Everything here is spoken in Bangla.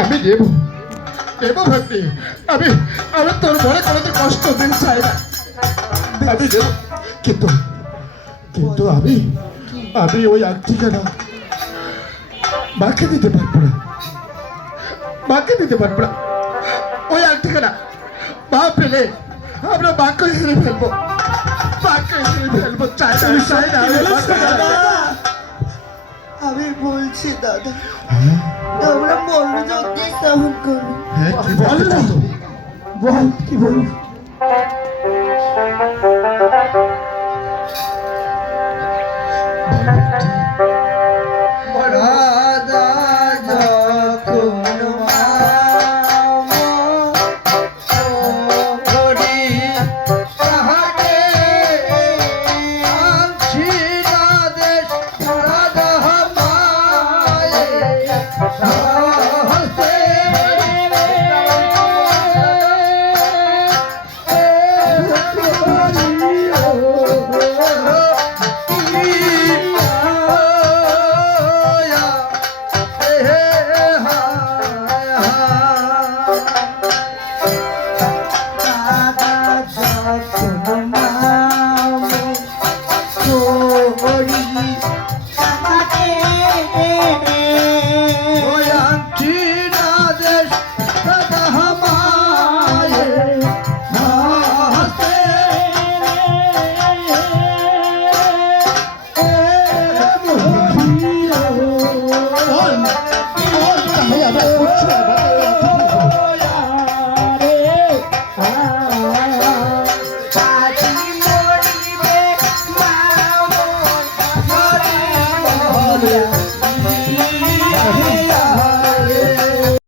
আমি দেবো দেবো ভাবনি। আমি আমি তোর মনে কোনোদিন কষ্ট দিন চাই না, আমি দেবো। কিন্তু কিন্তু আমি আমি ওই আংটিখানা মাকে দিতে পারবো না, মাকে দিতে পারবো না। ওই আংটিখানা মা পেলে আমরা মাকে হেরে ফেলবো, মাকে হেরে ফেলবো। চাই না, চাই না, আমি মাকে হেরে ফেলবো। আমি বলছি দাদা, আমরা মনোযোগ দিয়ে শ্রবণ করবো। হ্যাঁ, কি বললি? বল কি বল। রাধা যখন Yeah.